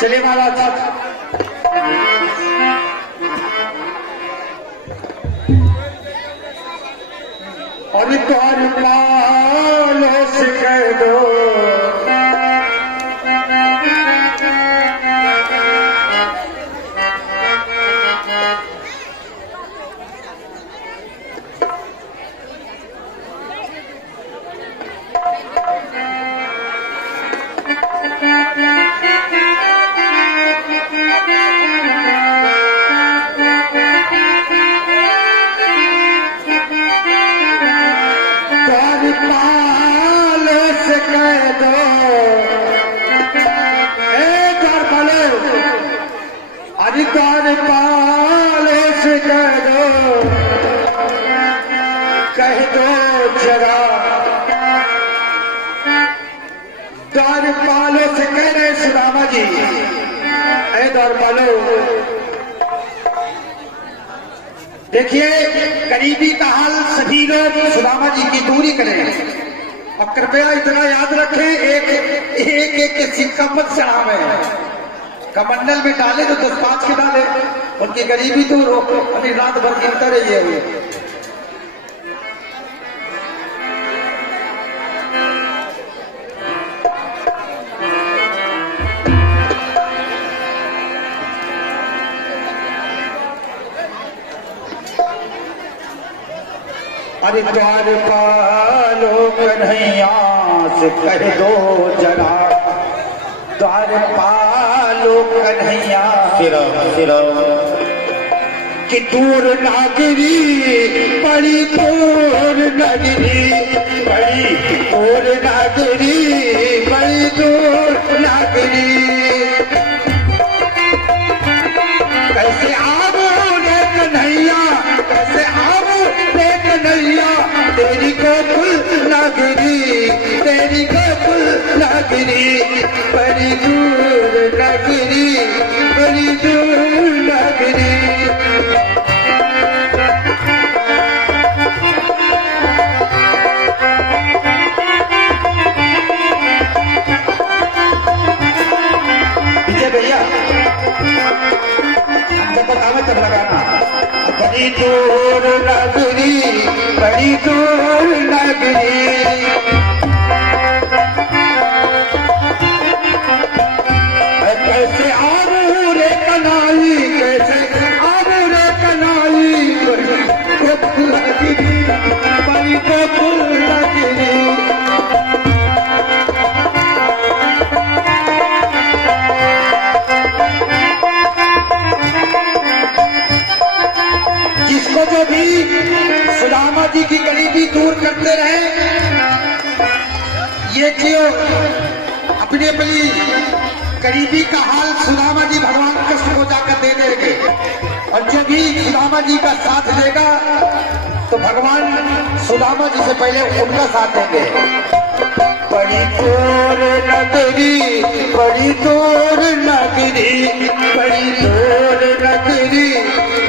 चलिए महाराज। और द्वार पालो से कह दो द्वार पाले से कह दो जरा। द्वार पालो से कह रहे सुदामा जी, ऐ द्वार पालो देखिए गरीबी का हाल सभी लोग सुदामा जी की दूरी करें और कृपया इतना याद रखें एक के सिक्का मत चढ़ावे, कमंडल में डाले तो 10-5 के डाले, उनकी गरीबी दूर हो, अभी रात भर गिनता रहिए। अरे द्वार पालो कन्हैया से कह दो जरा, द्वार पालो कन्हैया कि दूर नागरी बड़ी दूर नगरी, बड़ी दूर नागरी बड़ी दूर नागरी। कैसे आओ रे कन्हैया, कैसे आओ रे कन्हैया, तेरी गोकुल नगरी, तेरी गोकुल नगरी बड़ी दूर नगरी, बड़ी दूर नगरी। विजय भैया हमको काम तब लगाना। बड़ी दूर नगरी, बड़ी दूर नगरी, कैसे आबू रे कनाई, कैसे आबू रे कनाई, गोकुल नगरी बड़ी गोकुल नगरी। जिसको जो भी सुदामा जी की गरीबी दूर करते रहे, ये जो अपनी अपनी गरीबी का हाल सुदामा जी भगवान कृष्ण को जाकर दे देंगे, और जो भी सुदामा जी का साथ देगा तो भगवान सुदामा जी से पहले उनका साथ देंगे। बड़ी दूर नगरी, बड़ी दूर नगरी, बड़ी दूर नगरी,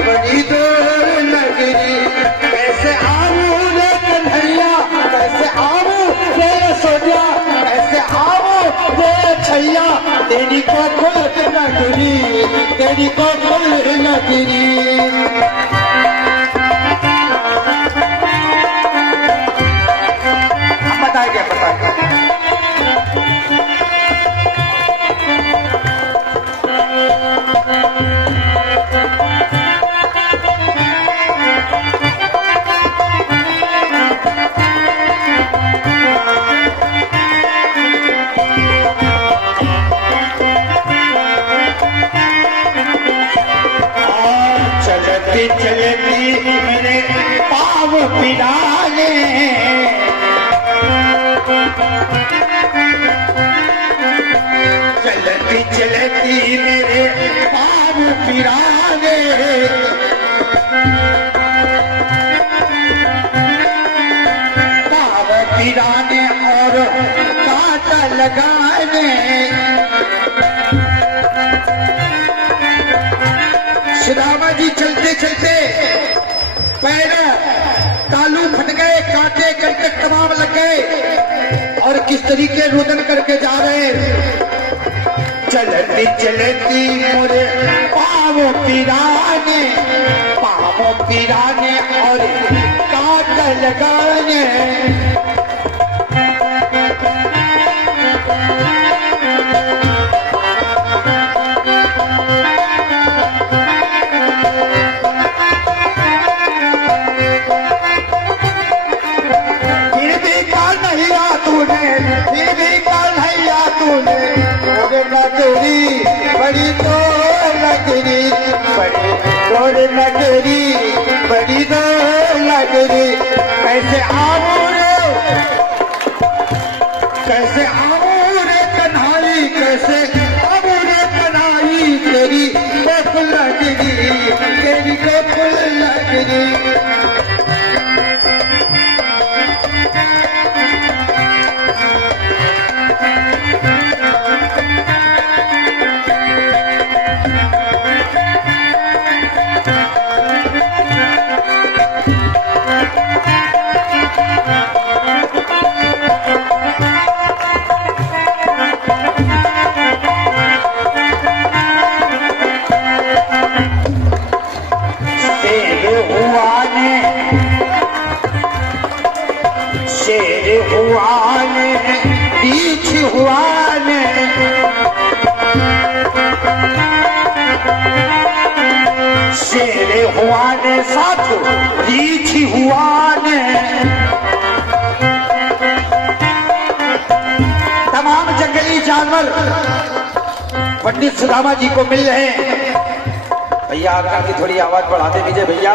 बड़ी दूर नगरी। कैसे आऊं रे कन्हैया, कैसे आऊं रे सोनिया, कैसे आऊं रे छैया, तेरी गोकुल नगरी, तेरी गोकुल नगरी। हम बताएंगे बताएंगे। चलती मेरे पाँव पिराने, चलती चलती मेरे पाँव पिराने, पाँव पिराने और कांटा लगाने। सुदामा जी चलते चलते पैर तालू फट गए, कांटे करके तमाम लग गए, और किस तरीके रोदन करके जा रहे। चलती चलती मोरे पाँव पिराने और काट लगाने। बड़ी तो लगरी बड़ी तो लगरी कैसे आऊं रे कन्हाई कैसे आऊं रे कन्हाई तेरी गोकुल लगरी। शेर हुआ ने बीच हुआ ने शेर हुआ ने साथ रीछ हुआ ने। तमाम जंगली जानवर पंडित सुदामा जी को मिल रहे हैं। भैया आज्ञा की थोड़ी आवाज बढ़ाते दीजिए भैया,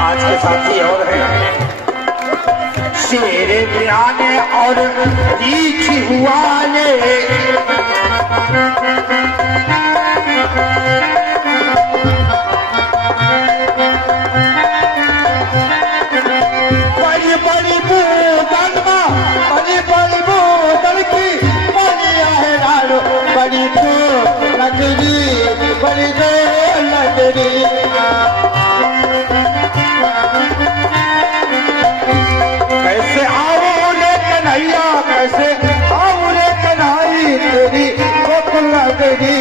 आज के साथी और हैं। शेर ने और रीछ हुआ ने बड़ी बड़ी बोतल की बलिया है डालो बड़ी तो लगरी बड़ी तो लगरी। कैसे आऊं रे कन्हाई तेरी गोकुल लगरी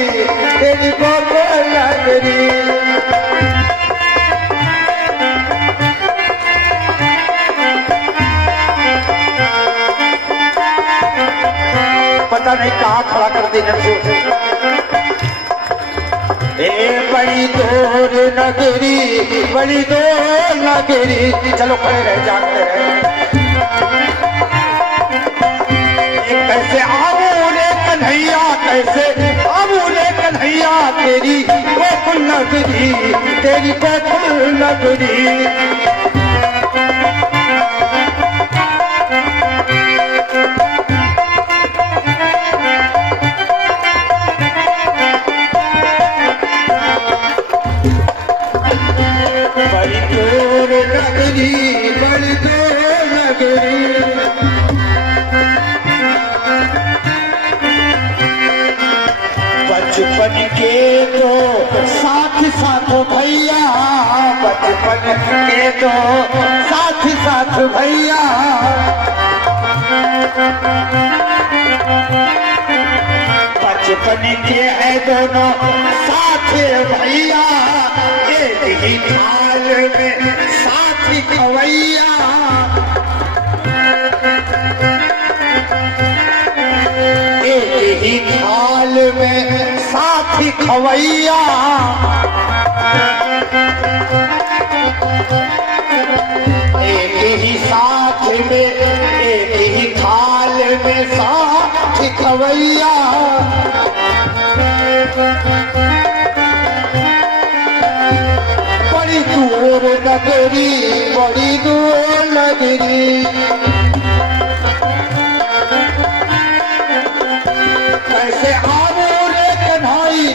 पता नहीं कहाँ खड़ा कर दी नक्सू। बड़ी दूर नगरी चलो खड़े रहे जागते रहे। कैसे आऊं रे कन्हैया तेरी गोकुल नगरी। बड़ी दूर नगरी बचपन के तो साथ भैया बचपन के है दोनों साथ भैया एक ही थाल में साथ खवैया। एक ही थाल में साथ खवैया। एक ही साथ में एक ही थाल में साथ खवैया। बड़ी दूर नगरी कैसे आऊं रे कन्हाई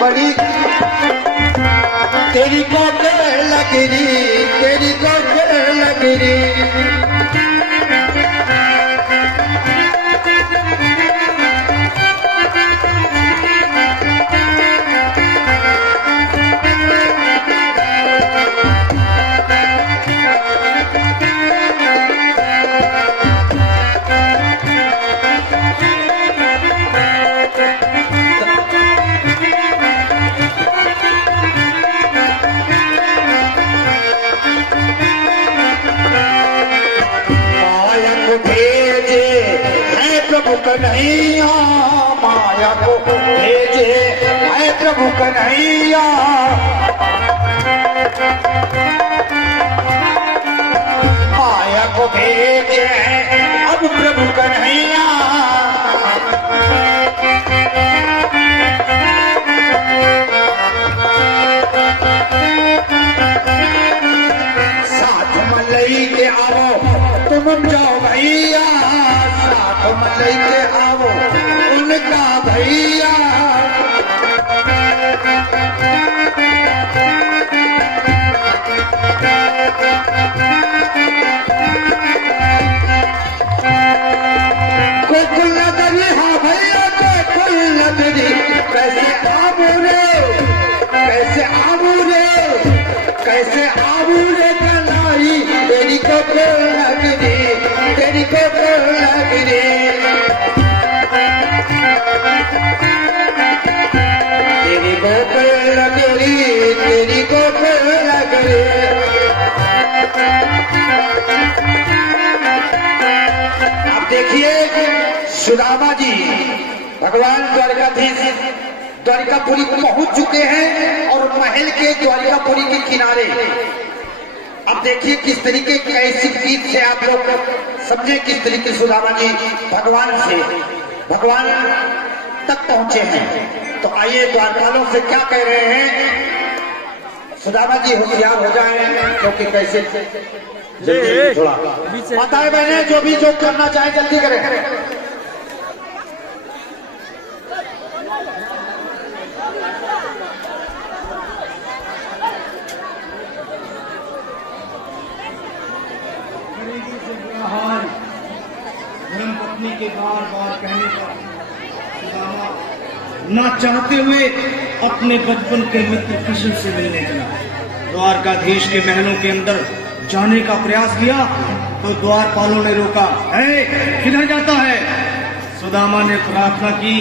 बड़ी तेरी गोकुल लगरी। माया को भेजे है प्रभु कन्हैया। माया को भेजे अब प्रभु कन्हैया। साथ मलई के आओ तुम जाओ भैया, साथ मलई के आओ उनका भैया। गोकुल नगरी हाँ भैया गोकुल नगरी, कैसे आबू रे, कैसे आबू रे, कैसे आबू रे कन्हई तेरी गोकुल नगरी, तेरी गोकुल नगरी। तेरी गोकुल नगरी, तेरी गोकुल नगरी। आप देखिए सुदामा जी भगवान द्वारकाधीश द्वारिकापुरी पहुंच चुके हैं और महल के द्वारिकापुरी के किनारे। अब देखिए किस तरीके की ऐसी गीत से आप लोग समझे किस तरीके सुदामा जी भगवान तक पहुंचे हैं। तो आइए द्वारपालों से क्या कह रहे हैं, सुदामा जी होशियार हो जाएं क्योंकि कैसे जल्दी थोड़ा माताएं बहनें जो भी जो करना चाहे जल्दी करें। धर्म पत्नी के बार बार कहने पर सुदामा ना चाहते हुए अपने बचपन के मित्र कृष्ण से मिलने चला। द्वारकाधीश के महलों के अंदर जाने का प्रयास किया तो द्वारपालों ने रोका। किधर जाता है? सुदामा ने प्रार्थना की,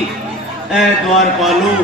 ऐ द्वारपालों,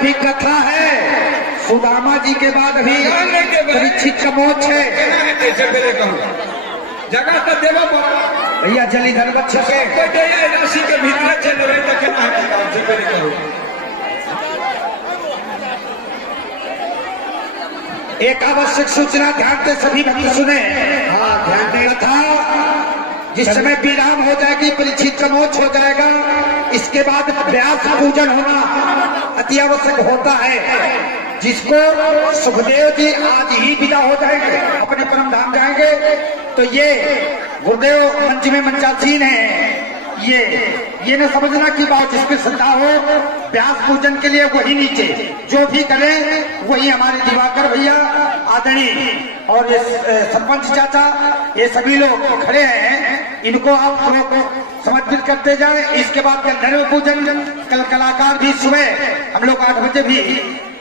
अभी कथा है, सुदामा जी के बाद अभी परीक्षित का मोक्ष है। ऐसे मेरे कहूँ जगह तो देवा पड़ा भैया जली धन बच्चे के राशि के भीतर चल रहे तो कहना है से मेरे कहूँ। एक आवश्यक सूचना ध्यान से सभी भक्त सुने। हाँ ध्यान दे। कथा जिस समय विराम हो जाएगी, परीक्षित का मोक्ष हो जाएगा, इसके बाद व्यास पूजन होना अति आवश्यक होता है। जिसको सुखदेव जी आज ही विदा हो जाएंगे, अपने परम धाम जाएंगे, तो ये गुरुदेव मंच में मंचासीन है। ये न समझना कि बात जिसपे श्रद्धा हो व्यास पूजन के लिए वही नीचे, जो भी करें वही हमारे दिवाकर भैया आदरणीय और ये सरपंच चाचा, ये सभी लोग खड़े हैं, इनको आप लोग समर्पित करते जाएं। इसके बाद गंधर्व पूजन, कल कलाकार भी सुबह हम लोग 8 बजे भी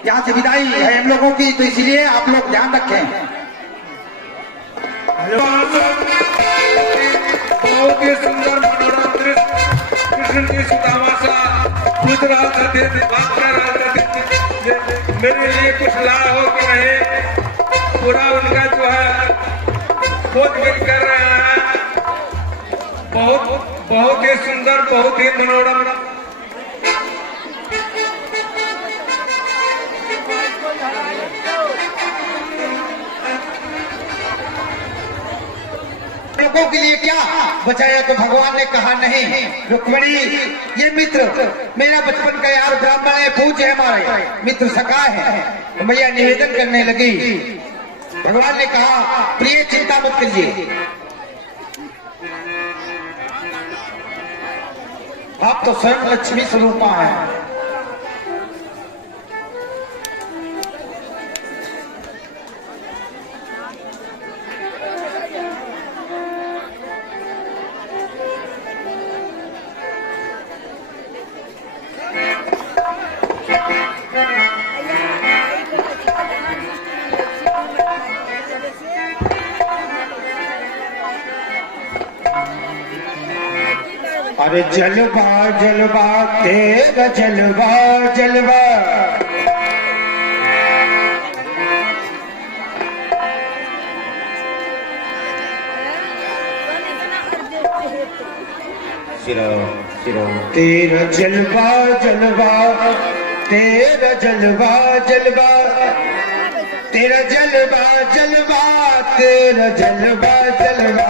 यहाँ से विदाई है हम लोगों की, तो इसलिए आप लोग ध्यान रखें। बहुत ही सुंदर मनोरम दृश्य कृष्ण जी सुदामा सा पूछ रहा था, बात कर रहा था मेरे लिए कुछ ला हो कि नहीं। पूरा उनका जो है खोजबीन कर रहे हैं। बहुत ही सुंदर, बहुत ही मनोरम। लोगों के लिए क्या बचाया, तो भगवान ने कहा नहीं रुक्मिणी, ये मित्र मेरा बचपन का यार ब्राह्मण है, पूज्य है, हमारे मित्र सखा है। तो मैया निवेदन करने लगी, भगवान ने कहा प्रिय चिंता मत कीजिए, आप तो स्वयं लक्ष्मी स्वरूपा है। अरे जलवा जलवा तेरा जलवा जलवा, तेरा जलवा जलवा, तेरा जलवा जलवा, तेरा जलवा जलवा, तेरा जलवा जलवा।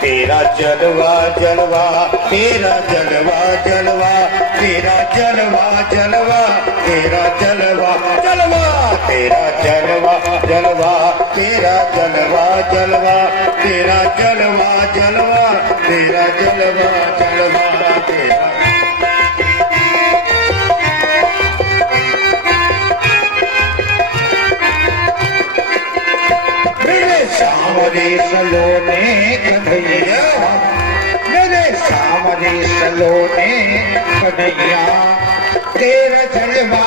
तेरा जलवा जलवा, तेरा जलवा जलवा, तेरा जलवा जलवा, तेरा जलवा जलवा, तेरा जलवा जलवा, तेरा जलवा जलवा, तेरा जलवा जलवा, तेरा जलवा जलवा, तेरा सामरे सलोने कन्हैया, मेरे सामरे सलोने कन्हैया, तेरा जलवा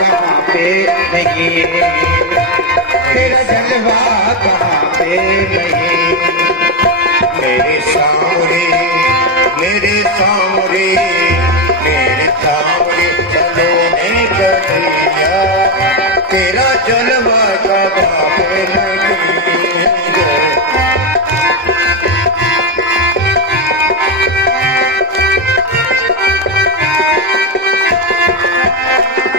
कहाँ पे नहीं, तेरा जलवा कहाँ पे नहीं। मेरे सामरे, मेरे सामरे, मेरे सामरे सलोने कन्हैया, तेरा जलवा कहाँ पे नहीं।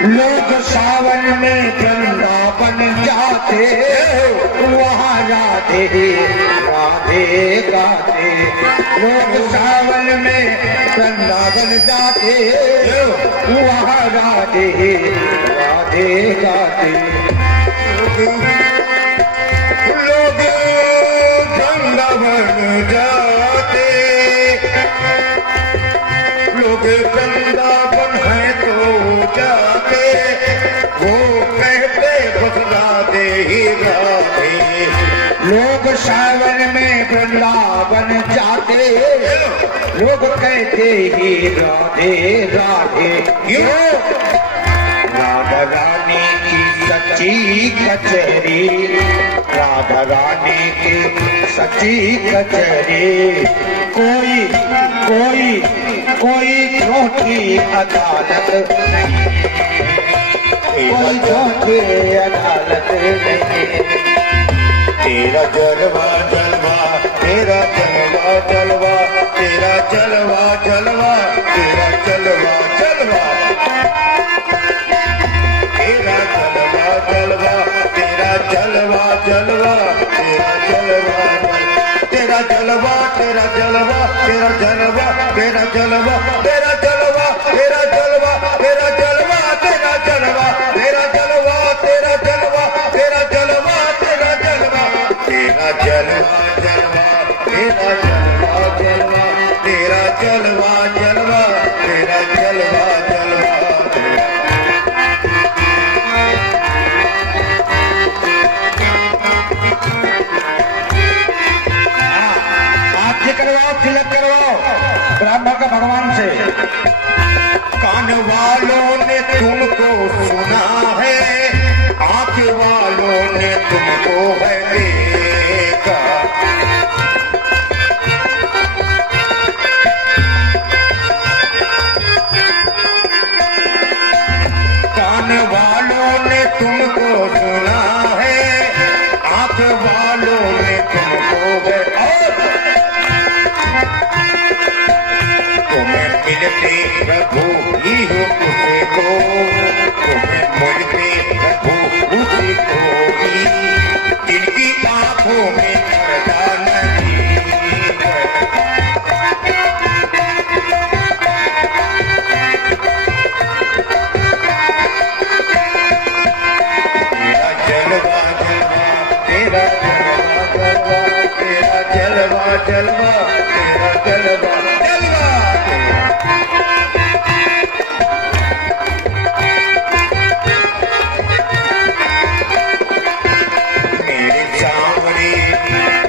लोग सावन में वृंदावन जाते, वहाँ राधे राधे गाते। लोग सावन में वृंदावन जाते, वहाँ राधे राधे गाते। लोग वृंदावन जाते, लोग वृंदावन है तो जाते, वो कहते बस राधे ही राधे। लोग सावन में वृंदावन जाते, लोग कहते ही राधे राधे। क्यों? राधा रानी की सच्ची कचहरी, राधा रानी की सच्ची कचहरी। कोई कोई कोई झूठी अदालत नहीं, कोई झूठी अदालत नहीं। तेरा जलवा जलवा तेरा जलवा जलवा तेरा जलवा जलवा तेरा जलवा जलवा तेरा जलवा जलवा तेरा जलवा जलवा तेरा जलवा तेरा जलवा तेरा जलवा तेरा जलवा तेरा जलवा तेरा जलवा तेरा जलवा तेरा जलवा तेरा जलवा तेरा जलवा तेरा जलवा तेरा जलवा तेरा जलवा तेरा जलवा जलवा तेरा जलवा जलवा तेरा जलवा जलवा तेरा जलवा जलवा करवाओ, तिलक करवाओ ब्राह्मण का भगवान से। कान वालों ने तुमको सुना है, आंख वालों ने तुमको है देखा। कान वालों ने तुमको सुना है, आंख वालों ने तुमको है तुम्हें मिलते प्रभु ही हो उसको, तुम्हें मिलते प्रभु उसी को ही जिनकी आंखों में पर्दा नहीं है। तेरा जलवा जलवा तेरा जलवा जलवा तेरा जलवा जलवा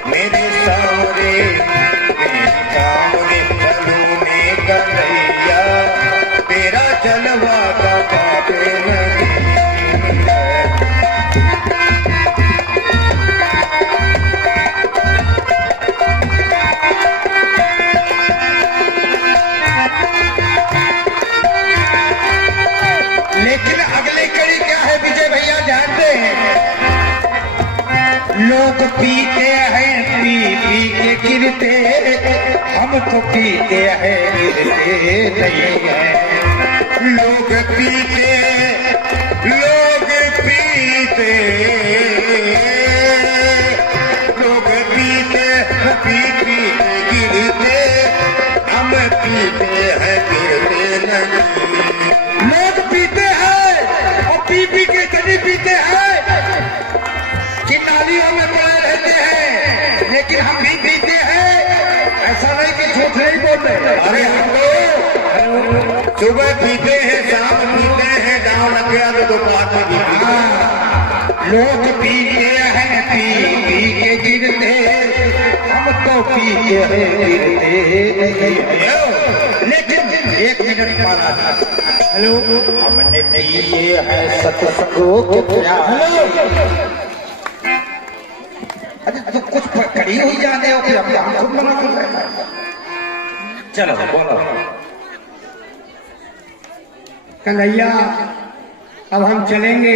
मेरे सामने चलूने का नैया, तेरा जलवा का पापे नहीं है। लेकिन अगली कड़ी क्या है विजय भैया जानते हैं? लोग पीते हैं पी पी के गिरते, हम तो पीते हैं गिरते नहीं है। लोग पीते लोग पीते लोग पीते पी पी गिरते, हम पीते हैं गिरते नहीं। लोग पीते हैं और पी पी के तभी पीते हैं कि नालियों में पड़े रहते हैं, लेकिन हम भी पीते हैं। ऐसा नहीं कि झूठ नहीं बोलते। अरे हम तो सुबह पीते हैं, शाम पीते हैं, गाँव लग गया तो दोपहर में भी पीते हैं। लोग पीते हैं पी पी के गिरते, हम तो पीते हैं गिरते नहीं है। लेकिन एक मिनट महाराज, हेलो, हमने ये है सत्संगों के प्यार। अरे तो कुछ कड़ी हुई जाने हो फिर हम खुद मना कर रहे हैं। चलो बोलो। कन्हैया अब हम चलेंगे,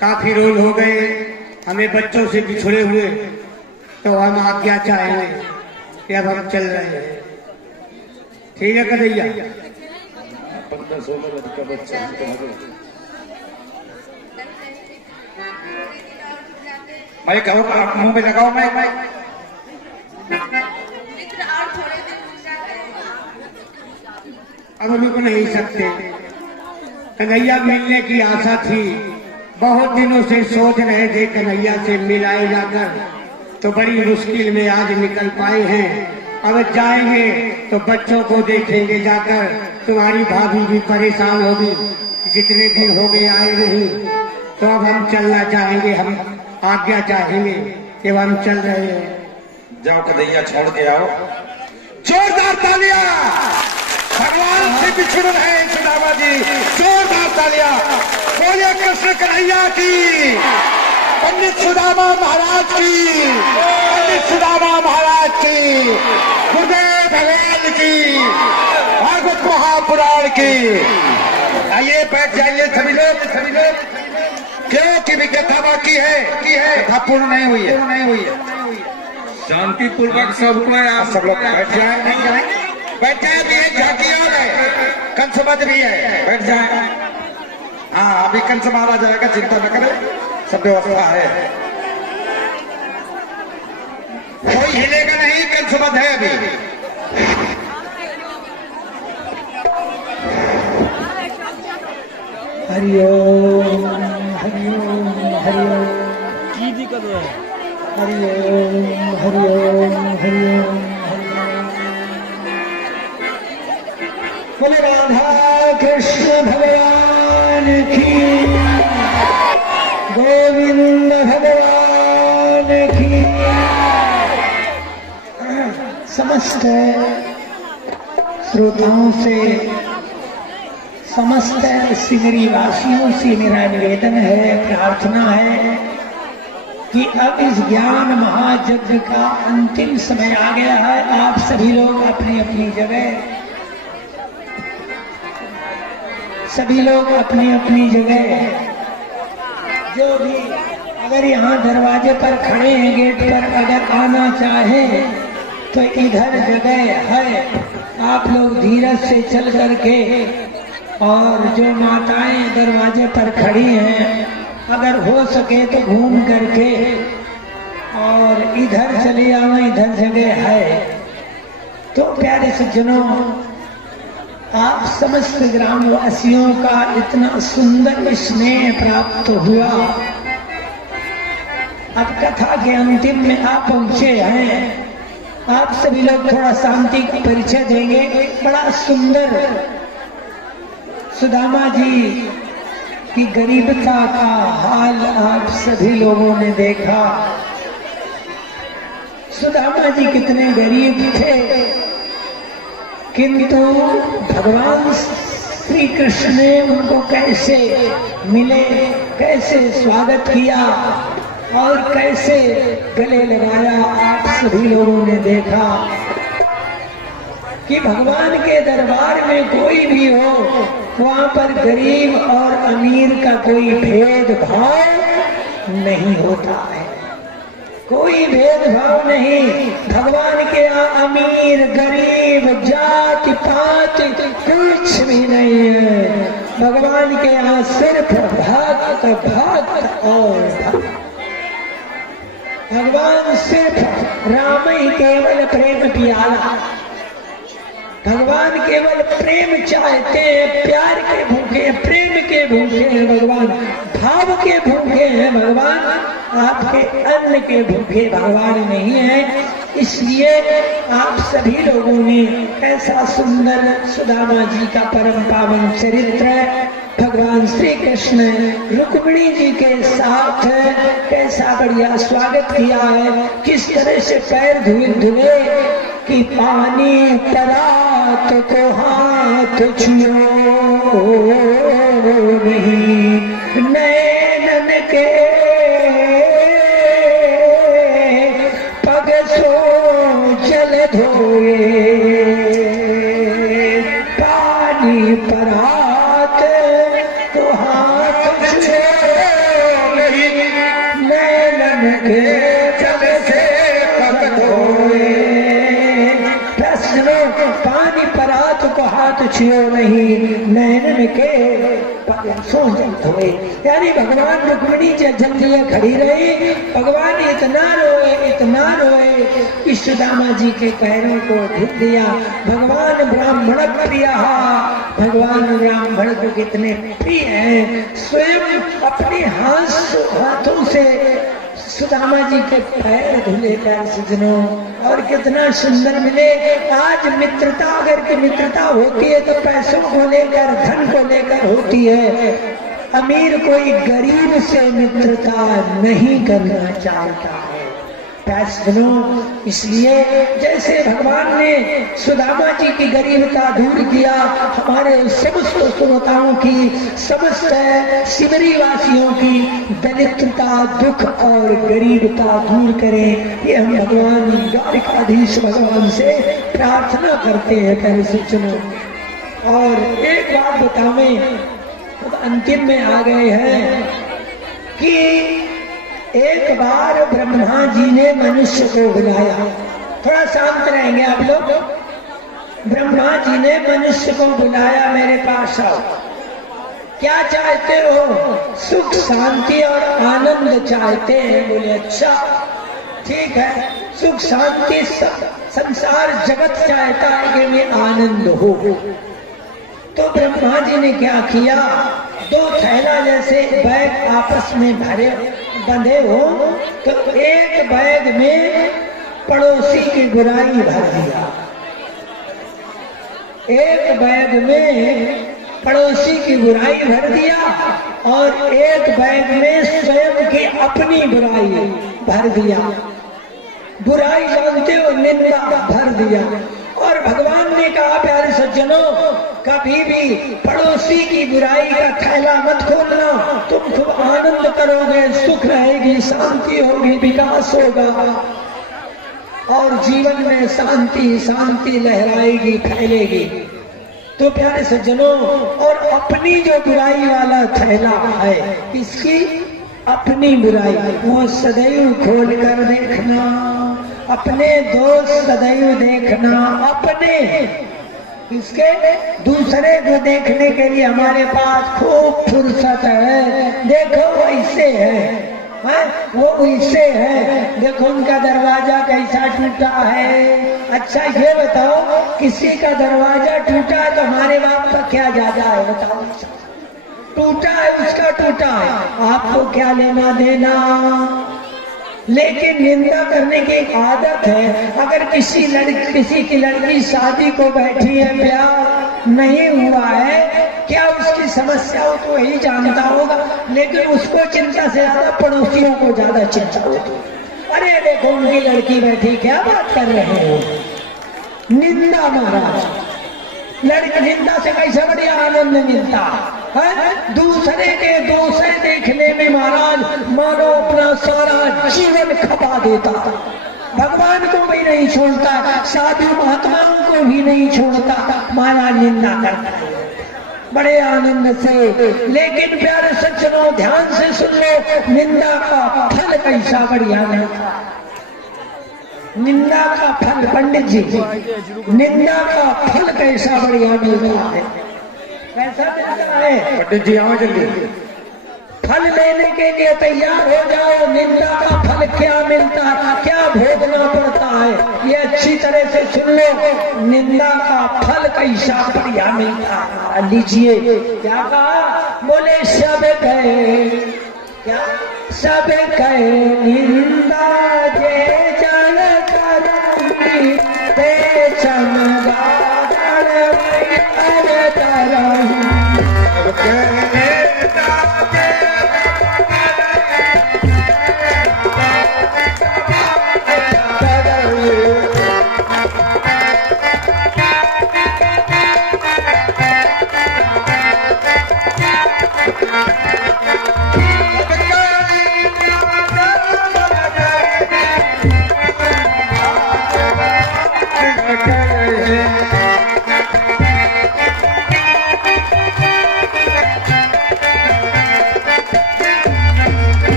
काफी रोज हो गए हमें बच्चों से बिछड़े हुए, तो हम आज्ञा चाहेंगे कि अब हम चल रहे हैं। ठीक है कन्हैया? 15-16 का बच्चा मैं कहूँ आप मुंह में लगाओ। मैं अब रुक नहीं सकते। कन्हैया मिलने की आशा थी, बहुत दिनों से सोच रहे थे कन्हैया से मिलाए जाकर, तो बड़ी मुश्किल में आज निकल पाए हैं। अब जाएंगे तो बच्चों को देखेंगे जाकर, तुम्हारी भाभी भी परेशान होगी, जितने दिन हो गए आए नहीं। तो अब हम चलना चाहेंगे, हम आज्ञा चाहेंगे कि हम चल रहे हैं। जाओ कन्हैया छोड़ के आओ। जोरदार तालियां भगवान से बिछुड़ रहे हैं सुदामा जी, जोरदार तालियां। बोलिए कृष्ण कन्हैया की। पंडित सुदामा महाराज की, पंडित सुदामा महाराज की, गुरुदेव भगवान की, भागवत महापुराण की। आइए बैठ जाइए सभी लोग, क्यों कि भी कथा बाकी है, कथा पूर्ण नहीं हुई है। शांति पूर्वक सबको आप सब लोग बैठ जाए, बैठ जाए। अभी एक झांकी और है, कंसमत भी है, बैठ जाए। हाँ, अभी कंस मारा जाएगा, चिंता न करें, सब व्यवस्था है। कोई हिलेगा नहीं, कंसमत है अभी। हरिओम हरिओम हरिओम की दिक्कत है? हरिओम हरिओम हरिओम बोले राधा कृष्ण भगवान की, गोविंद भगवान की। समस्त श्रोताओं से, समस्त सिमरी वासियों से मेरा निवेदन है, प्रार्थना है कि अब इस ज्ञान महायज्ञ का अंतिम समय आ गया है। आप सभी लोग अपनी अपनी जगह, सभी लोग अपनी अपनी जगह, जो भी अगर यहाँ दरवाजे पर खड़े हैं, गेट पर अगर आना चाहे तो इधर जगह है। आप लोग धीरज से चल करके, और जो माताएं दरवाजे पर खड़ी हैं अगर हो सके तो घूम करके और इधर चले आओ, इधर जगह है। तो प्यारे सज्जनों, आप समस्त ग्रामवासियों का इतना सुंदर स्नेह प्राप्त हुआ। अब कथा के अंतिम में आप पहुंचे हैं। आप सभी लोग थोड़ा शांति का परिचय देंगे। बड़ा सुंदर सुदामा जी की गरीबता का हाल आप सभी लोगों ने देखा। सुदामा जी कितने गरीब थे, किंतु भगवान श्री कृष्ण ने उनको कैसे मिले, कैसे स्वागत किया और कैसे गले लगाया, आप सभी लोगों ने देखा कि भगवान के दरबार में कोई भी हो, वहाँ पर गरीब और अमीर का कोई भेदभाव नहीं होता है, कोई भेदभाव नहीं। भगवान के यहाँ अमीर गरीब जाति पात कुछ भी नहीं है। भगवान के यहाँ सिर्फ भक्त भक्त और भक्त। भगवान सिर्फ राम ही केवल प्रेम पियाला। भगवान केवल प्रेम चाहते हैं, प्यार के भूखे, प्रेम के भूखे हैं भगवान, भाव के भूखे हैं भगवान, आपके अन्न के भूखे भगवान नहीं है। इसलिए आप सभी लोगों ने ऐसा सुंदर सुदामा जी का परम पावन चरित्र भगवान श्री कृष्ण रुक्मिणी जी के साथ कैसा बढ़िया स्वागत किया है, किस तरह से पैर धुले कि पानी परात को हाथ छुओ नहीं, नैनन के पग सो जल धोए, पानी परात को हाथ छुओ नहीं, नैनन के जल से पग धोए। पानी परात को हाथ छुओ नहीं, नैनन के सो जल धोए। यानी भगवान रुक्मिणी जल्दी खड़ी रही, भगवान इतना रोए कि सुदामा जी के पैरों को ढक दिया। भगवान ब्राह्मण प्रिय, भगवान ब्राह्मण को कितने प्रिय हैं, स्वयं अपने हाथों से सुदामा जी के पैर धुले कर सजनों, और कितना सुंदर मिले। आज मित्रता अगर की मित्रता होती है तो पैसों को लेकर, धन को लेकर होती है। अमीर कोई गरीब से मित्रता नहीं करना चाहता है, सुनो, इसलिए जैसे भगवान ने सुदामा जी की गरीबता दूर किया, हमारे समस्त श्रोताओं की, समस्त सिमरी वासियों की दरिद्रता, दुख और गरीबता दूर करें। ये हम भगवान द्वारिकाधीश भगवान से प्रार्थना करते हैं। पहले से सुनो, और एक बात बतावे, अब अंतिम में आ गए हैं कि एक बार ब्रह्मा जी ने मनुष्य को बुलाया। थोड़ा शांत रहेंगे आप लोग। ब्रह्मा जी ने मनुष्य को बुलाया, मेरे पास आओ, क्या चाहते हो? सुख शांति और आनंद चाहते हैं। बोले अच्छा ठीक है, सुख शांति संसार जगत चाहता है कि मैं आनंद हो। तो ब्रह्मा जी ने क्या किया, दो थैला जैसे बैग आपस में बंधे हो, तो एक बैग में पड़ोसी की बुराई भर दिया, एक बैग में पड़ोसी की बुराई भर दिया, और एक बैग में स्वयं की अपनी बुराई भर दिया। बुराई जानते हो, निंदा भर दिया। और भगवान ने कहा, प्यारे सज्जनों, कभी भी पड़ोसी की बुराई का थैला मत खोलना, तुम खूब आनंद करोगे, सुख रहेगी, शांति होगी, विकास होगा, और जीवन में शांति शांति लहराएगी, फैलेगी। तो प्यारे सज्जनों, और अपनी जो बुराई वाला थैला है, इसकी अपनी बुराई, वो सदैव खोल कर देखना, अपने दोस्त सदैव देखना, अपने इसके दूसरे को देखने के लिए हमारे पास खूब फुर्सत है। देखो वैसे है, वो वैसे है, देखो उनका दरवाजा कैसा टूटा है। अच्छा ये बताओ, किसी का दरवाजा टूटा है तो हमारे बाप का क्या ज्यादा है? बताओ, टूटा है उसका टूटा है, आपको क्या लेना देना? लेकिन निंदा करने की एक आदत है। अगर किसी की लड़की शादी को बैठी है, ब्याह नहीं हुआ है, क्या उसकी समस्या हो तो वही जानता होगा, लेकिन उसको चिंता से ज्यादा पड़ोसियों को ज्यादा चिंता होती। अरे देखो उनकी लड़की बैठी, क्या बात कर रहे हो? निंदा महाराज, लड़की निंदा से कैसे बढ़िया आनंद मिलता है। दूसरे के दोषे देखने में महाराज मानो अपना सारा जीवन खपा देता। भगवान को भी नहीं छोड़ता, साधु महात्माओं को भी नहीं छोड़ता, महाराज निंदा करता है बड़े आनंद से। लेकिन प्यारे सज्जनों, ध्यान से सुन लो, निंदा का फल कैसा बढ़िया मिलता। निंदा का फल, पंडित जी, निंदा का फल कैसा बढ़िया मिलता है। कैसा मिलता है पंडित जी? आओ जल्दी, फल लेने के लिए तैयार हो जाओ। निंदा का फल क्या मिलता है, क्या भोगना पड़ता है, ये अच्छी तरह से सुन लो। निंदा का फल कैसा बढ़िया मिलता है, लीजिए। क्या कहा? बोले सब कहे, क्या सब कहे निंदा जे जन करूंगी, ते चमगादड़ अर तरही।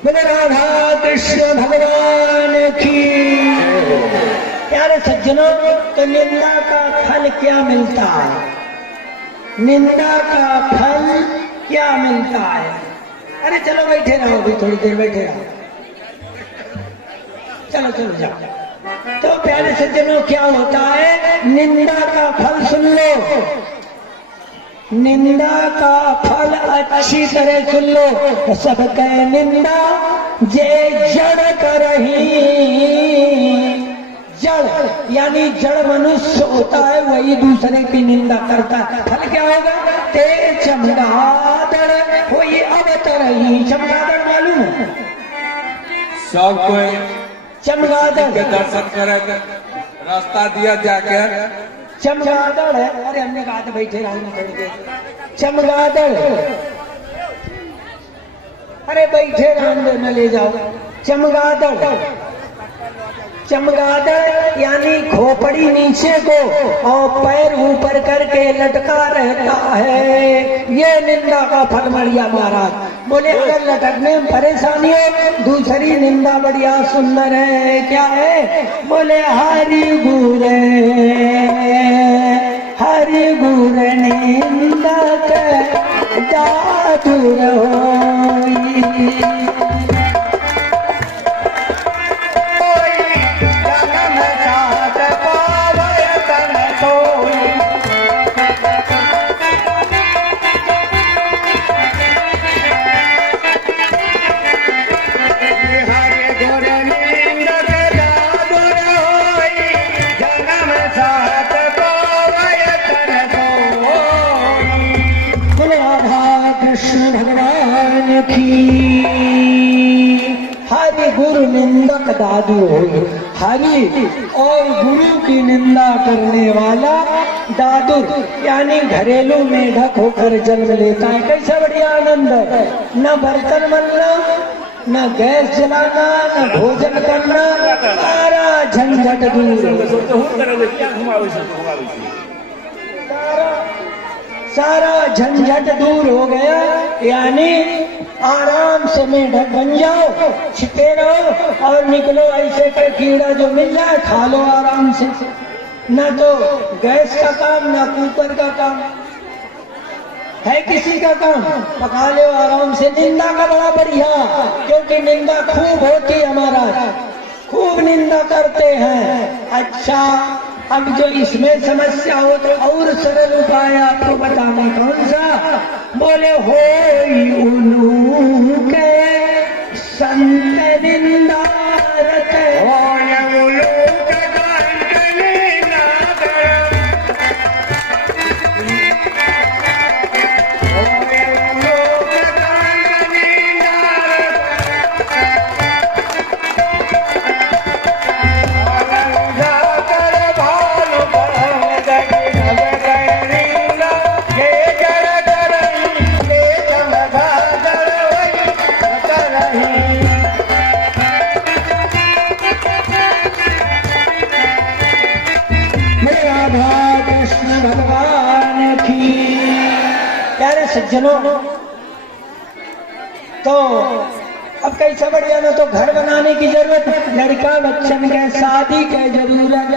बोले राधा कृष्ण भगवान की। प्यारे सज्जनों, तो निंदा का फल क्या मिलता है? निंदा का फल क्या मिलता है? अरे चलो बैठे रहो, भी थोड़ी देर बैठे रहो, चलो चलो जाओ। तो प्यारे सज्जनों, क्या होता है? निंदा का फल सुन लो। निंदा का फल अच्छी तरह सुन लो। सब कह निंदा जे जड़ करही, जड़ यानी जड़ मनुष्य होता है वही दूसरे की निंदा करता है। फल क्या होगा? ते चमगादड़ हो ये अवतर ही। चमगादड़ मालूम है? सब कोई चमगादड़ के दर्शन करे के रास्ता दिया जाके। चमगादड़ है। अरे हमने कहा था बैठे रहने थोड़ी देर। चमगादड़, अरे बैठे रहने न ले जाओ। चमगादड़, चमगादड़ यानी खोपड़ी नीचे को और पैर ऊपर करके लटका रहता है, ये निंदा का फल बढ़िया महाराज। बोले अगर लटकने में परेशानी हो, दूसरी निंदा बढ़िया सुंदर है। क्या है? बोले हरि गुरे निंदा दादुर होई। हरि गुरु निंदक दादू हो। हरि और गुरु की निंदा करने वाला दादुर यानी घरेलू मेढक होकर जन्म लेता है। कैसा बढ़िया आनंद है। न बर्तन मलना, न गैस जलाना, न भोजन करना, सारा झंझट सारा झंझट दूर हो गया। यानी आराम से मेढक बन जाओ, छिपे रहो और निकलो। ऐसे के कीड़ा जो मिल जाए खा लो आराम से। न तो गैस का काम, न कुकर का काम है, किसी का काम पका लो आराम से। निंदा का बड़ा बढ़िया, क्योंकि निंदा खूब होती हमारा, खूब निंदा करते हैं। अच्छा, अब जो इसमें समस्या हो तो और सरल उपाय आपको बताना। कौन सा? बोले होई उल्लू के संत निंदारत, होय उल्लू के संत निंदारत, होय उल्लू के संत निंदारत, सज्जनों। तो अब कैसा बढ़िया ना, तो घर बनाने की जरूरत, लड़का बच्चन के शादी के जरूरत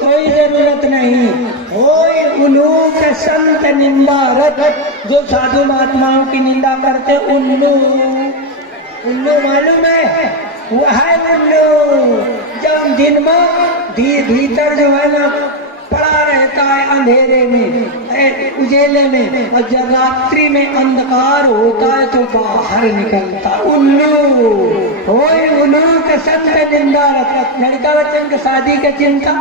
कोई जरूरत नहीं। होय उल्लू के संत निंदारत, जो साधु महात्माओं की निंदा करते उल्लू। उल्लू मालूम है? वो है उल्लू। जब दिन में भीतर जो है ना पड़ा रहता है अंधेरे में, उजेले में, और जब रात्रि में अंधकार होता है तो बाहर निकलता उल्लू। होय उल्लू के संत निंदा रखत। लड़का बच्चन के शादी की चिंता,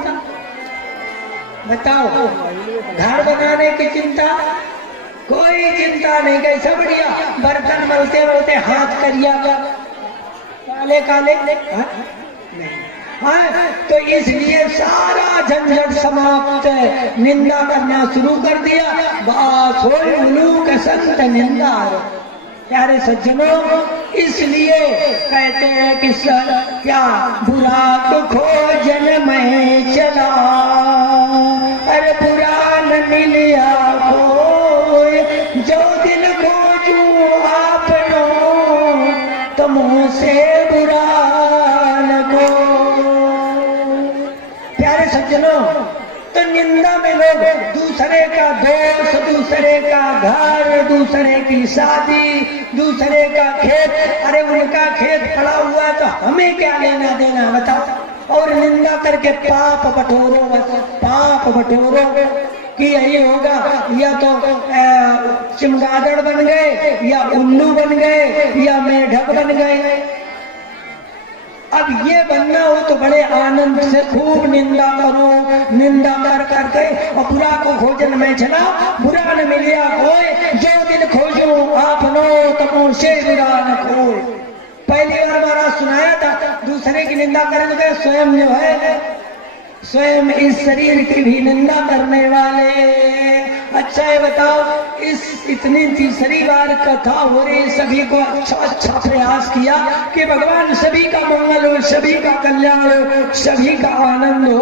बताओ, घर बनाने की चिंता, कोई चिंता नहीं। कैसा बढ़िया, बर्तन मलते मलते हाथ करिया काले काले हाँ, तो इसलिए सारा झंझट समाप्त है। निंदा करना शुरू कर दिया, बस होय उल्लू के संत निंदा। प्यारे सज्जनों, इसलिए कहते हैं कि क्या बुरा तो खोजन में चला, अरे बुरा न मिलिया कोई, जो दिल खोजू आपनो तो मुँह से बुरा न को। प्यारे सज्जनों, तो निंदा में लोग दूसरे का दोस्त, दूसरे का घर, दूसरे की शादी, दूसरे का खेत, अरे उनका खेत पड़ा हुआ है तो हमें क्या लेना देना, बताओ। और निंदा करके पाप बटोरो, बस पाप बटोरो कि यही होगा, या तो चमगादड़ बन गए, या उल्लू बन गए, या मेढक बन गए। अब ये बनना हो तो बड़े आनंद से खूब निंदा करो, निंदा कर करके और बुरा को खोजन में चला, बुरा न मिलिया कोई, जो दिन खोजो आपनो तमो से बुरा न खोए। पहली बार महाराज सुनाया था, दूसरे की निंदा करें तो क्या स्वयं जो है, स्वयं इस शरीर की भी निंदा करने वाले। अच्छा है बताओ, इस इतनी तीसरी बार कथा हो रही, सभी को अच्छा प्रयास किया कि भगवान सभी का मंगल हो, सभी का कल्याण हो, सभी का आनंद हो।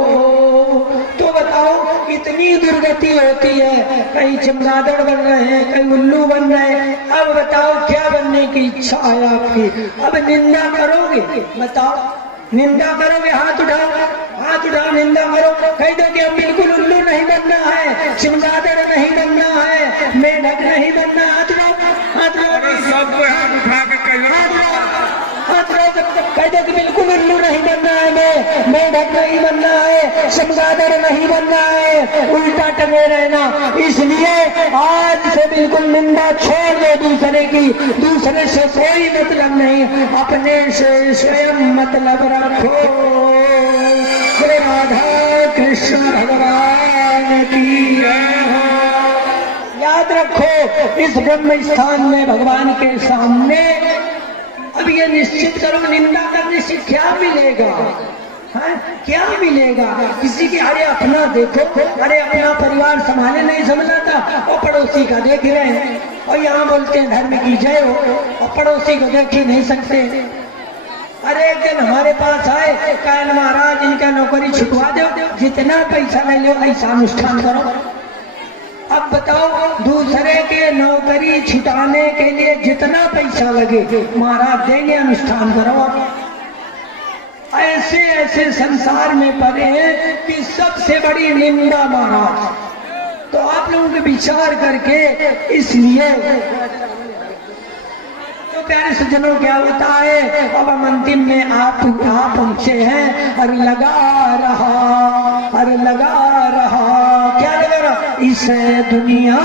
तो बताओ इतनी दुर्गति होती है, कहीं चमगादड़ बन रहे हैं, कहीं उल्लू बन रहे हैं। अब बताओ क्या बनने की इच्छा है आपकी? अब निंदा करोगे? बताओ निंदा करोगे? हाथ उठाओ, हाथ उठाओ, निंदा करो। कह दो कि हम बिल्कुल उल्लू नहीं बनना है, चमगादड़ नहीं बनना है, मेढक नहीं बनना। हाथ उठाओ, हाथ उठाओ, सबको हाथ उठा के हाथ उठाओ, हाथ उठाओ। कह दो कि बिल्कुल उल्लू नहीं बनना है, मेढक नहीं बनना है, चमगादड़ नहीं बनना है, उल्टा टंगे रहना। इसलिए आज से बिल्कुल निंदा छोड़ दो दूसरे की, दूसरे से कोई मतलब नहीं, अपने से स्वयं मतलब रखो। श्री राधा कृष्ण भगवान की जय हो। याद रखो इस ब्रह्म स्थान में भगवान के सामने अब ये निश्चित करो, निंदा करने से क्या मिलेगा? है क्या मिलेगा? किसी की अरे अपना देखो, अरे अपना परिवार संभाले नहीं समझाता और पड़ोसी का देख रहे हैं, और यहाँ बोलते हैं धर्म की जय हो और पड़ोसी को देख ही नहीं सकते। अरे एक दिन हमारे पास आए, कहा महाराज इनका नौकरी छुटवा दो, जितना पैसा ले लो ऐसा अनुष्ठान करो। अब बताओ दूसरे के नौकरी छुटाने के लिए जितना पैसा लगे महाराज देंगे, अनुष्ठान करो। ऐसे ऐसे संसार में पड़े हैं कि सबसे बड़ी निंदा महाराज। तो आप लोगों के विचार करके, इसलिए तो प्यारे सज्जनों क्या होता है, अब हम अंतिम में आप पहुंचे हैं। और लगा रहा, और लगा रहा, क्या लगा रहा? इस दुनिया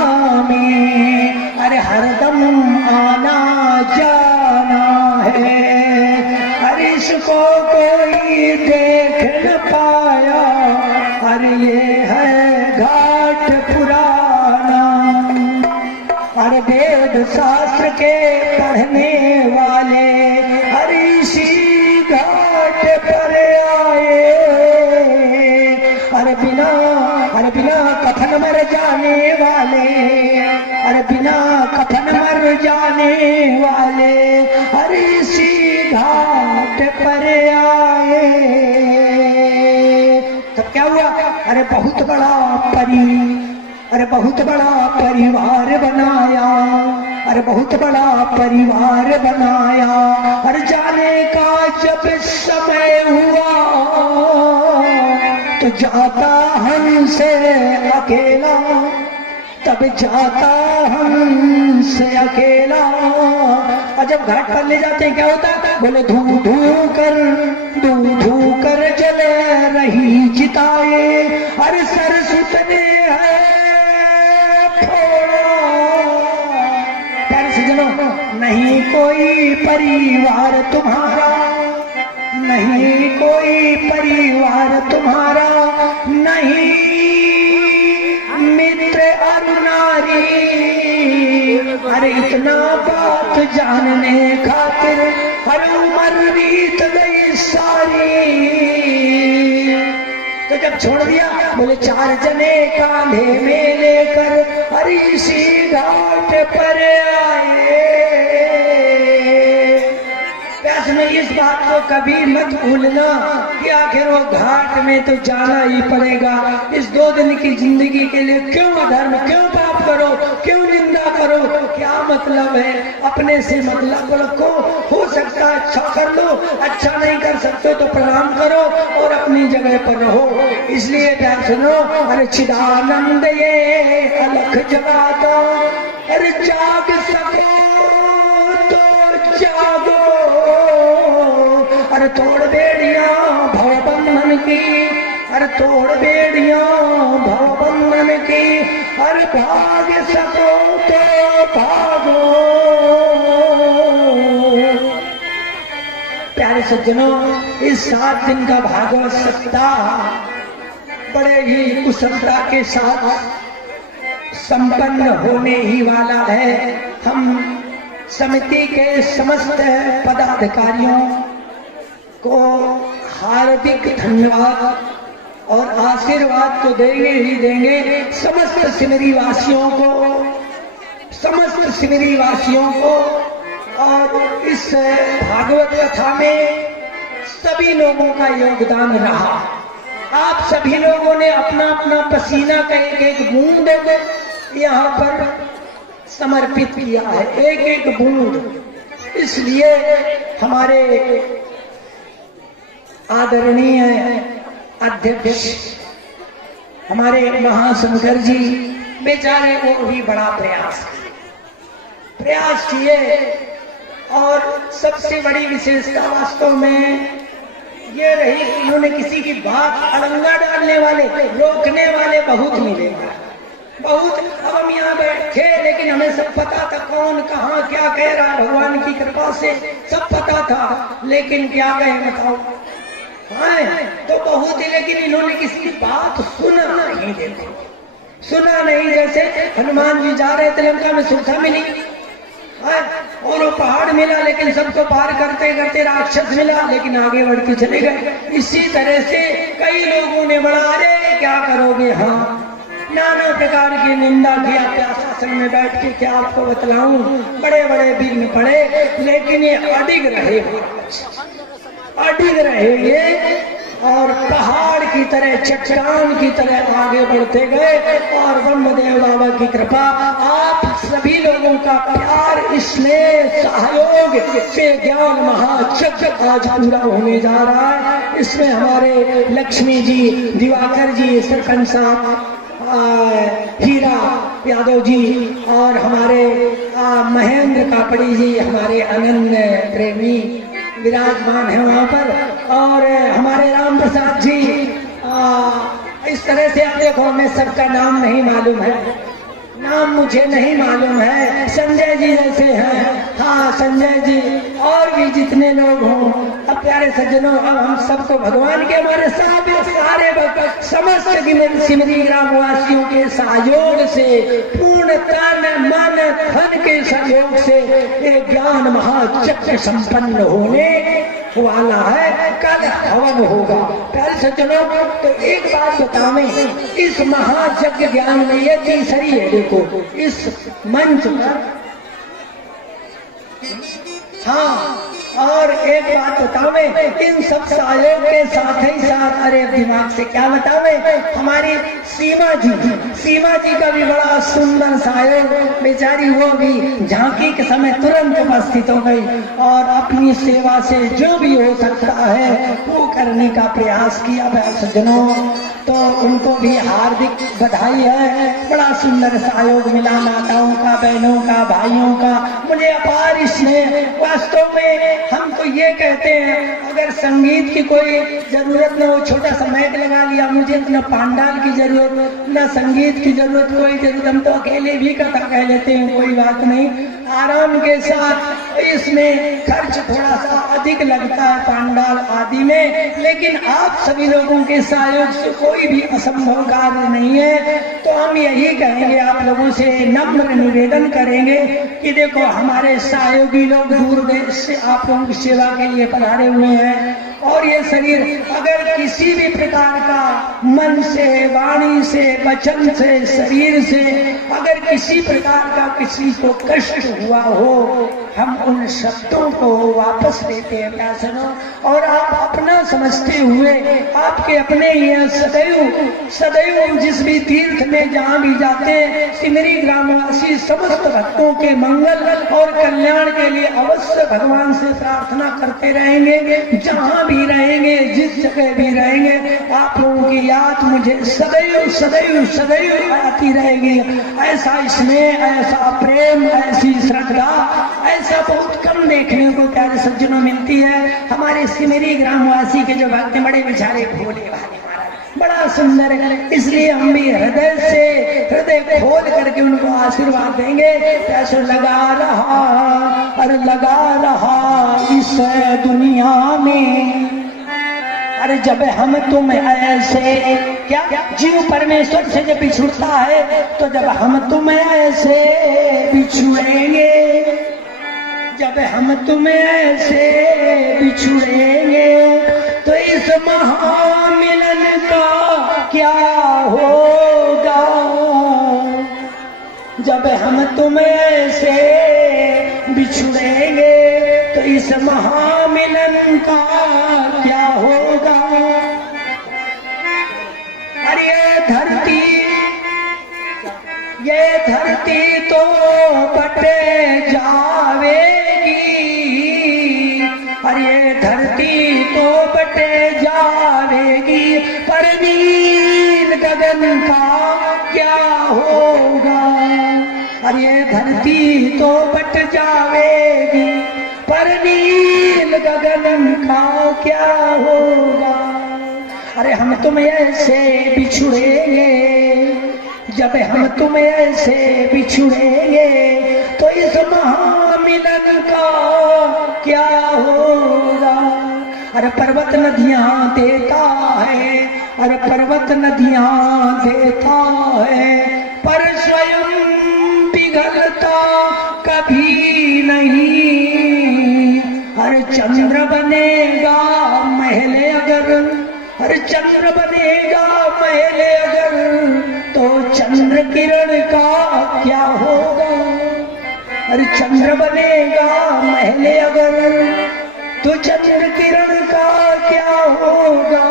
में अरे हरदम आना जाना है, अरे इसको कोई देख न पाया, अरे ये है घाट पुराना। अरे वेद शास्त्र के पढ़ने वाले अरे इसी घाट पर आए, अरे बिना कफन मर जाने वाले, अरे बिना कफन मर जाने वाले अरे इसी घाट पर आए। तब क्या हुआ? अरे बहुत बड़ा परिवार बनाया, अरे बहुत बड़ा परिवार बनाया। और जाने का जब समय हुआ तो जाता हमसे अकेला, तब जाता हमसे अकेला। और जब घाट पर ले जाते हैं क्या होता है? बोले धू धू कर जल रही चिताए, अरे सर सुतने है नहीं कोई परिवार तुम्हारा, नहीं कोई परिवार तुम्हारा, नहीं मित्र और नारी। अरे इतना बात जानने खातिर हर उम्र बीत गई सारी। तो जब छोड़ दिया बोले 4 जने कांधे में लेकर अरे इसी घाट पर आए। में इस बात को कभी मत भूलना कि आखिर वो घाट में तो जाना ही पड़ेगा। इस 2 दिन की जिंदगी के लिए क्यों अधर्म, क्यों पाप करो, क्यों निंदा करो? क्या मतलब है? अपने से मतलब रखो। हो सकता है अच्छा कर लो, अच्छा नहीं कर सकते तो प्रणाम करो और अपनी जगह पर रहो। इसलिए प्यार सुनो, अरे चिदानंद ये अलख जगा दो, अरे जाग सको तो जागो, अरे तोड़ बेड़ियां भवबंधन की, अरे तोड़ बेड़ियां भवबंधन की, अरे भाग सको तो भागो। प्यारे सज्जनों, इस 7 दिन का भागवत सप्ताह बड़े ही कुशलता के साथ संपन्न होने ही वाला है। हम समिति के समस्त पदाधिकारियों को हार्दिक धन्यवाद और आशीर्वाद तो देंगे ही देंगे। समस्त सिमरी वासियों को और इस भागवत कथा में सभी लोगों का योगदान रहा। आप सभी लोगों ने अपना अपना पसीना का एक एक बूंद यहाँ पर समर्पित किया है, एक एक बूंद। इसलिए हमारे आदरणीय अध्यक्ष हमारे महाशंकर जी बेचारे वो भी बड़ा प्रयास किए। और सबसे बड़ी विशेषता वास्तव में ये रही, इन्होंने किसी की बात अड़ंगा डालने वाले, रोकने वाले बहुत मिले, बहुत। अब हम यहाँ बैठे लेकिन हमें सब पता था कौन कहाँ क्या कह रहा है, भगवान की कृपा से सब पता था, लेकिन क्या कहे बताओ। हाँ तो बहुत ही, लेकिन इन्होंने किसी की बात सुना नहीं, देखो सुना नहीं। जैसे हनुमान जी जा रहे थे, लंका में सुरक्षा मिली और वो पहाड़ मिला, लेकिन सबको पार करते करते राक्षस मिला, लेकिन आगे बढ़ते चले गए। इसी तरह से कई लोगों ने बड़ा, अरे क्या करोगे, हाँ नाना प्रकार की निंदा किया, प्यासासन में बैठ के क्या आपको बतलाऊं, बड़े बड़े विघ्न पड़े, लेकिन ये अडिग रहे ये, और पहाड़ की तरह, चट्टान की तरह आगे बढ़ते गए। और ब्रह्मदेव बाबा की कृपा, आप सभी लोगों का प्यार, स्नेह, सहयोग से ज्ञान महायज्ञ आज पूरा होने जा रहा है। इसमें हमारे लक्ष्मी जी, दिवाकर जी, सरपंच साहब, हीरा यादव जी और हमारे महेंद्र कापड़ी जी, हमारे अनन्य प्रेमी विराजमान है वहाँ पर, और हमारे राम प्रसाद जी। इस तरह से आप देखो, हमें सबका नाम नहीं मालूम है, नाम मुझे नहीं मालूम है। संजय जी जैसे हैं, हाँ संजय जी, और भी जितने लोग हों। अब प्यारे सज्जनों, अब हम सबको भगवान के हमारे सारे समस्त सिमरी ग्रामवासियों के सहयोग से, पूर्ण तन मन धन के सहयोग से ये ज्ञान महायज्ञ संपन्न होने वाला है। कल हवन होगा। प्यारे सज्जनों, तो एक बात बतावें, इस महायज्ञ ज्ञान में ये तीसरी है, देखो इस मंच पर। हाँ, और एक बात बतावे, इन सब सहयोग के साथ ही साथ, अरे दिमाग से क्या बतावे, हमारी सीमा जी का भी बड़ा सुंदर सहयोग। बेचारी वो भी झांकी के समय तुरंत उपस्थित हो गई और अपनी सेवा से जो भी हो सकता है वो करने का प्रयास किया। सज्जनों, तो उनको भी हार्दिक बधाई है। बड़ा सुंदर सहयोग मिला माताओं का, बहनों का, भाइयों का, मुझे अपार स्नेह। वास्तव में हम तो ये कहते हैं, अगर संगीत की कोई जरूरत न हो, छोटा सा माइक लगा लिया, मुझे न पांडाल की जरूरत, न संगीत की जरूरत, कोई जरूरत, हम तो अकेले भी कथा कह लेते हैं, कोई बात नहीं, आराम के साथ। इसमें खर्च थोड़ा सा अधिक लगता है पांडाल आदि में, लेकिन आप सभी लोगों के सहयोग से कोई भी असंभव कार्य नहीं है। तो हम यही कहेंगे, आप लोगों से नम्र निवेदन करेंगे कि देखो, हमारे सहयोगी लोग दूर देश से आप लोगों की सेवा के लिए पधारे हुए हैं, और ये शरीर अगर किसी भी प्रकार का मन से, वाणी से, वचन से, शरीर से अगर किसी प्रकार का किसी को कष्ट हुआ हो, हम उन शब्दों को वापस लेते हैं प्यासनों, और आप अपना समझते हुए, आपके अपने ये सदैव जिस भी तीर्थ में जहाँ भी जाते हैं, सिमरी ग्रामवासी समस्त भक्तों के मंगल और कल्याण के लिए अवश्य भगवान से प्रार्थना करते रहेंगे। जहाँ भी रहेंगे, जिस जगह भी रहेंगे, आप लोगों की याद मुझे सदैव सदैव सदैव आती रहेगी। ऐसा स्नेह, ऐसा प्रेम, ऐसी श्रद्धा, ऐसा बहुत कम देखने को प्यारे सज्जनों मिलती है। हमारे सिमरी ग्रामवासी के जो भक्त बड़े बेचारे भोले भाले महाराज, बड़ा सुंदर है। इसलिए हम भी हृदय से हृदय खोल करके उनको आशीर्वाद देंगे। ऐसे लगा रहा और लगा रहा इस दुनिया में, अरे जब हम तुम ऐसे, क्या जीव परमेश्वर से जब बिछुड़ता है तो जब हम तुम ऐसे बिछुड़ेंगे, जब हम तुम ऐसे बिछुड़ेंगे तो इस महामिलन का क्या होगा। जब हम तुम ऐसे बिछुड़ेंगे तो इस महामिलन का क्या होगा। अरे ये धरती तो बटे जावेगी, अरे ये धरती तो बटे जावेगी, पर नील गगन का क्या होगा। अरे ये धरती तो बट जावेगी, पर नील गगन का क्या होगा। अरे हम तुम ऐसे बिछुड़ेंगे, जब हम तुम ऐसे बिछुड़ेंगे तो इस महामिलन का क्या होगा। अरे पर्वत नदियां देता है, अरे पर्वत नदियां देता है, पर स्वयं पिघलता कभी नहीं। अरे चंद्र बनेगा महले अगर, अरे चंद्र बनेगा महले अगर तो चंद्र किरण का क्या होगा। अरे चंद्र बनेगा महले अगर तो चंद्र किरण का क्या होगा।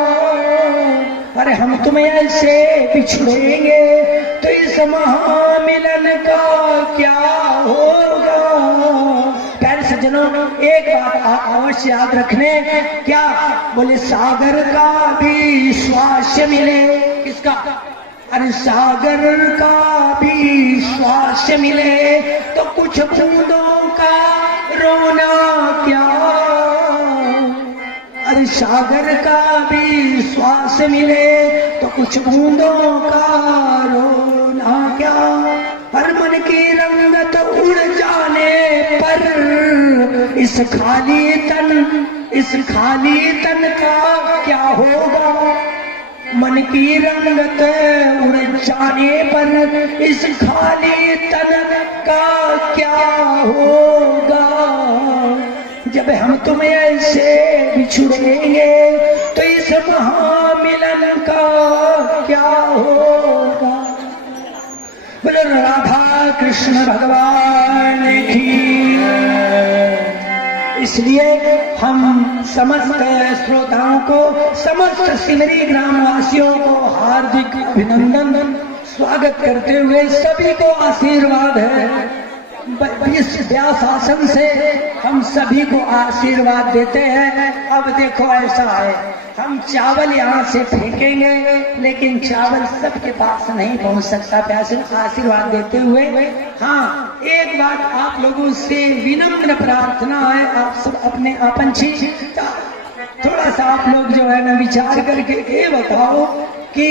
अरे हम तुम ऐसे बिछुड़ेंगे तो इस महामिलन का क्या होगा। प्यारे सज्जनों, एक बात अवश्य याद रखने, क्या बोले सागर का भी श्वास मिले, किसका, अरे सागर का भी श्वास मिले तो कुछ बूंदों का रोना क्या। अरे सागर का भी श्वास मिले तो कुछ बूंदों का रोना क्या। हर मन की रंगत उड़ जाने पर इस खाली तन का क्या होगा। मन की रंगत उड़ जाने पर इस खाली तन का क्या होगा। जब हम तुम ऐसे बिछुड़ेंगे तो इस महामिलन का क्या होगा। बोलो राधा कृष्ण भगवान की। इसलिए हम समस्त श्रोताओं को, समस्त सिमरी ग्रामवासियों को हार्दिक अभिनंदन, स्वागत करते हुए सभी को आशीर्वाद है। इस व्यास आसन से हम सभी को आशीर्वाद देते हैं। अब देखो ऐसा है, हम चावल यहाँ से फेंकेंगे लेकिन चावल सबके पास नहीं पहुँच सकता। प्यासे आशीर्वाद देते हुए, हाँ एक बात आप लोगों से विनम्र प्रार्थना है, आप सब अपने अपन थोड़ा सा आप लोग जो है ना विचार करके ये बताओ कि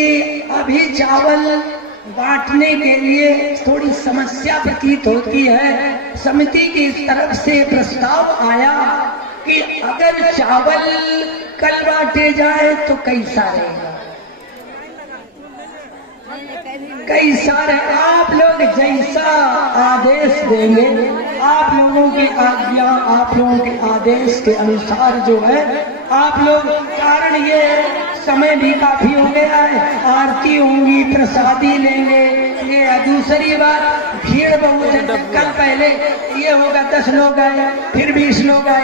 अभी चावल बांटने के लिए थोड़ी समस्या प्रतीत होती है। समिति की तरफ से प्रस्ताव आया कि अगर चावल कल बांटे जाए तो कैसा रहेगा, कैसा रहे। आप लोग जैसा आदेश देंगे, आप लोगों की आज्ञा, आप लोगों के आदेश के अनुसार जो है आप लोग, कारण ये समय भी काफी हो गया है, आरती होंगी, प्रसादी लेंगे। ये दूसरी बात, भीड़ बहुत है। कल पहले ये होगा 10 लोग आए, फिर 20 लोग आए।